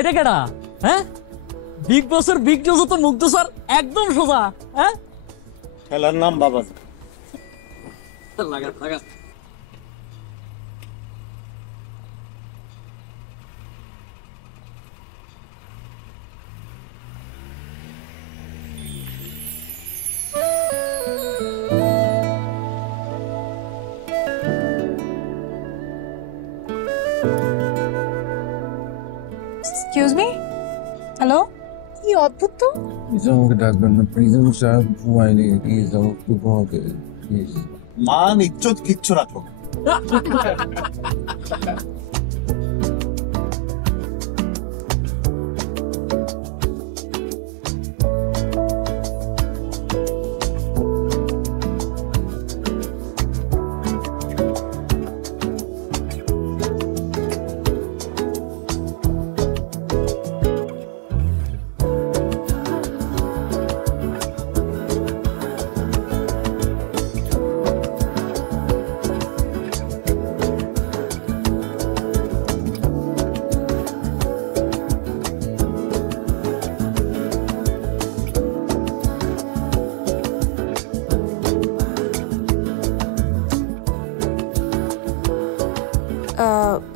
এটা কেডা? হ্যাঁ, বিগ বসের বিগ জোজ তো মুগ্ধ স্যার একদম সোজা। হ্যাঁ, খেলার নাম বাবা। লাগা লাগা। Excuse me, hello. কি অদ্ভুত তো। প্লিজ আমাকে ডাকবেন না, প্লিজ আমি স্যার ঘুমাইনি, প্লিজ আমাকে একটু ঘুমাতে প্লিজ। মান ইজ্জত কিচ্ছু রাখো।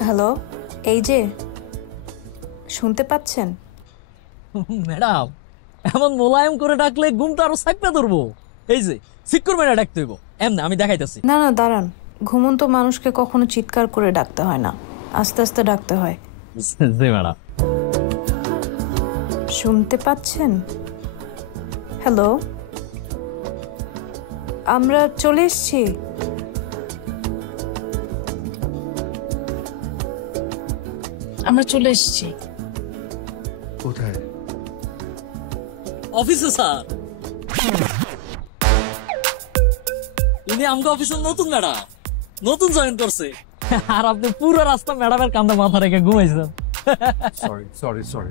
হ্যালো, এই যে শুনতে পাচ্ছেন? ম্যাডাম, এমন মোলায়েম করে ডাকলে ঘুমটা আরো সাইপে ধরবো। এই যে সিকিউর মেরে ডাকতে হইব। এমনি আমি দেখাইতেছি। না না, দাঁড়ান। ঘুমন্ত মানুষকে কখনো চিৎকার করে ডাকতে হয় না, আস্তে আস্তে ডাকতে হয়। জি ম্যাডাম। শুনতে পাচ্ছেন? হ্যালো, আমরা চলে এসছি। আমরা চলে এসছি। কোথায়? অফিসে স্যার। ইনি আমগো অফিসের নতুন ম্যাডাম, নতুন জয়েন করছে। আর আপনি পুরো রাস্তা ম্যাডামের কান্দে মাথা রেখে ঘুমাইছেন। Sorry sorry sorry.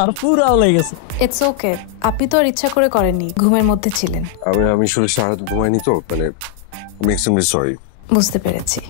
আর পুরো লেগে গেছে। ইটস ওকে, আপনি তো আর ইচ্ছা করে করেননি, ঘুমের মধ্যে ছিলেন। আমি আসলে সারা রাত ঘুমাইনি তো, মানে আমি এক্সট্রিমলি সরি। বুঝতে পেরেছি।